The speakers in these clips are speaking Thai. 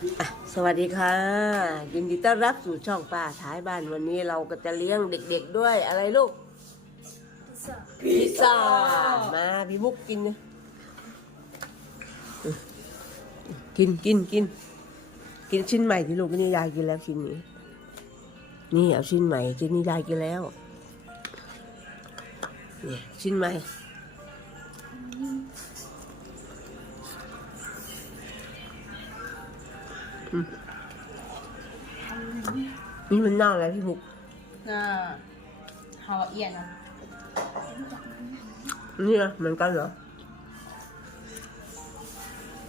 อะสวัสดีค่ะ ยินดีต้อนรับสู่ช่องป้าท้ายบ้านวันนี้เราก็จะเลี้ยงเด็กๆด้วยอะไรลูก พิซซ่า มาพี่มุกกินนะกินกินกิน กินชิ้นใหม่ที่ลูกนี่ยายกินแล้วชิ้นนี้ นี่เอาชิ้นใหม่ชิ้นนี้ยายกินแล้วนี่ชิ้นใหม่ นี่มันน่าอะไรพี่มุกน่าฮาวาเอียนนะนี่นะเหมือนกันเหรอ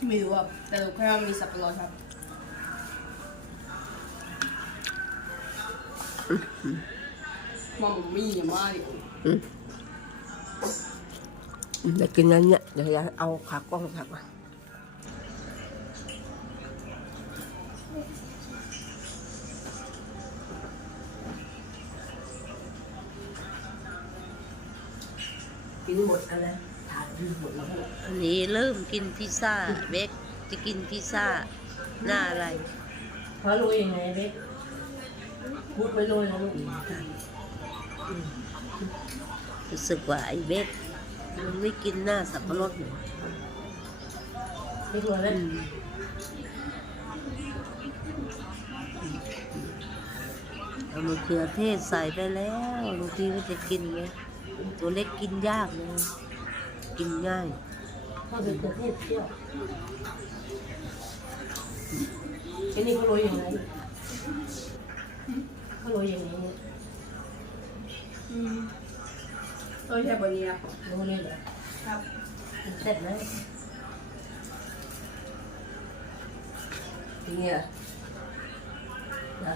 ไม่รู้อะแต่รู้แค่ว่ามีสับปะรดครับมองมีอย่ามากดิอืมเดี๋ยวกินนั้นเนี่ยเดี๋ยวยายเอาขากล้องผักมา กินหมดอะไรถาดกินหมดแล้วก็อันนี้เริ่มกินพิซซ่าเบคจะกินพิซซ่าหน้าอะไรเพราะรู้ยังไงเบ๊กพูดไปเลยนะลูกรู้สึกว่าไอ้เบคมันไม่กินหน้าสับปะรดเลยไม่รู้แล้วอืมเอามะเขือเทศใส่ไปแล้วบางทีมันจะกินไง ตัวเล็กกินยากเลย กินง่ายเขาเป็นประเทศเที่ยวไอ้นี่เขาโรยยังไงเขาโรยยังไงเนี่ยตัวใช่ปะเนี่ยรู้เลยเหรอครับเสร็จแล้วทีเนี้ยนะ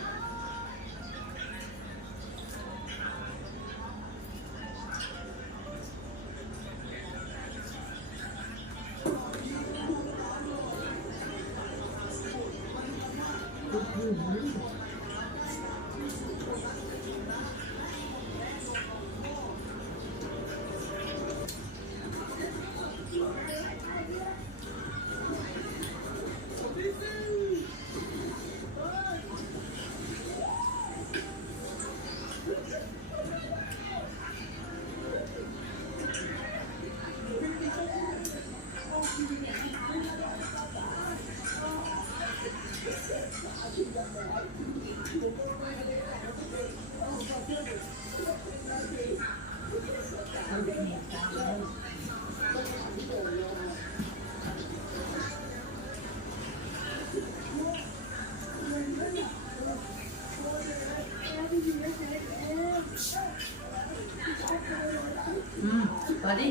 มมาดิ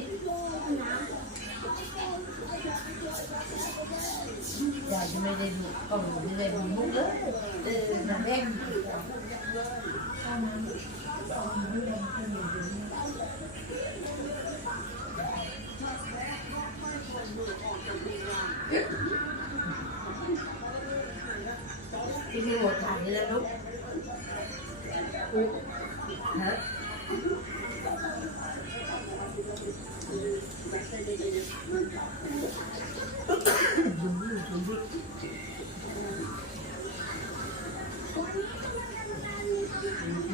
ยายจะไม่ได้ดูกล้องไม่ได้ดูมุกเลยเอ พิ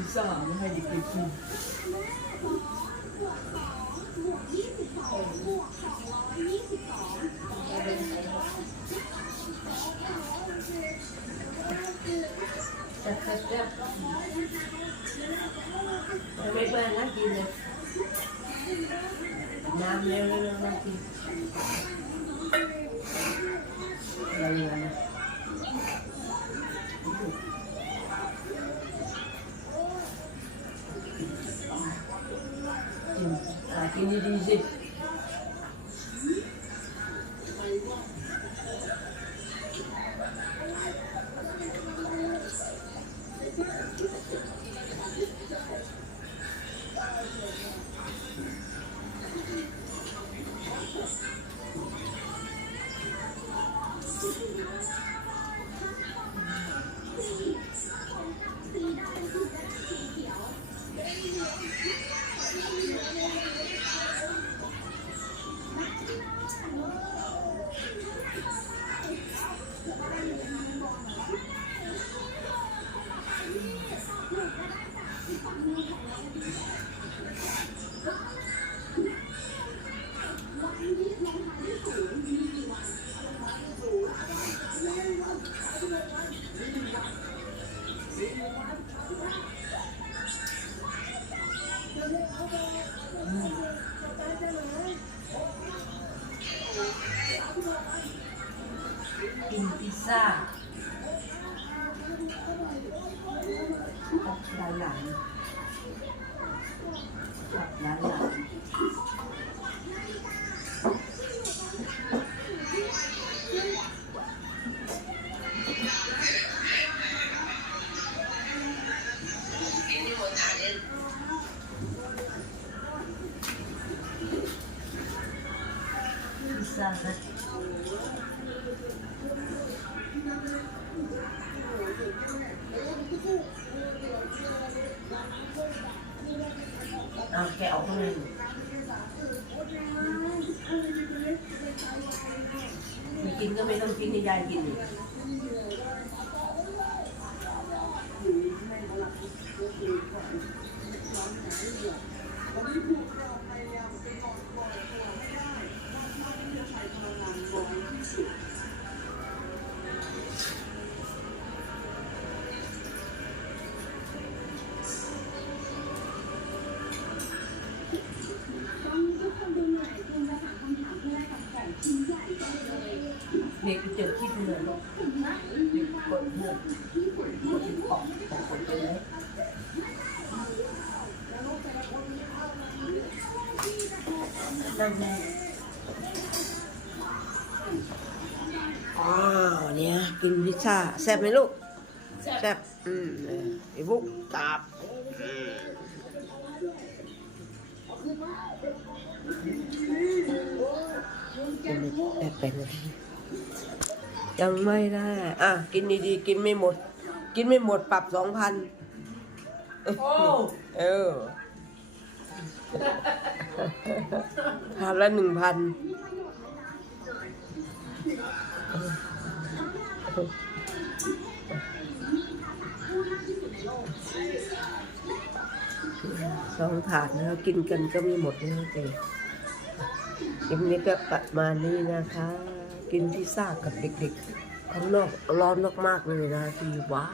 ซซ่าไม่ให้เด็กๆกินจับจับจับไม่เปิดนะกินเลย น้ำ กินพิซซ่าออกหลายอย่าง ฮัท เอาแกะออกข้างในม่กินก็ไม่ต้องกินให้ยายกินอีก อ้าวเนี่ยกินพิซซ่าแซ่บไหมลูกแซ่บอืมเออไอ้บุ๊กกราบยังไม่แอบเป็นนาที ยังไม่ได้ อะ กินดีๆ กินไม่หมด กินไม่หมดปรับสองพันโอ้เออทานละหนึ่งพันสองถาดนะครับกินกันก็ไม่หมดนะเจ๊คลิปนี้ก็ประมาณนี้นะคะ กินพิซซ่ากับเด็กๆข้างนอกร้อนมากๆเลยนะที่ว้า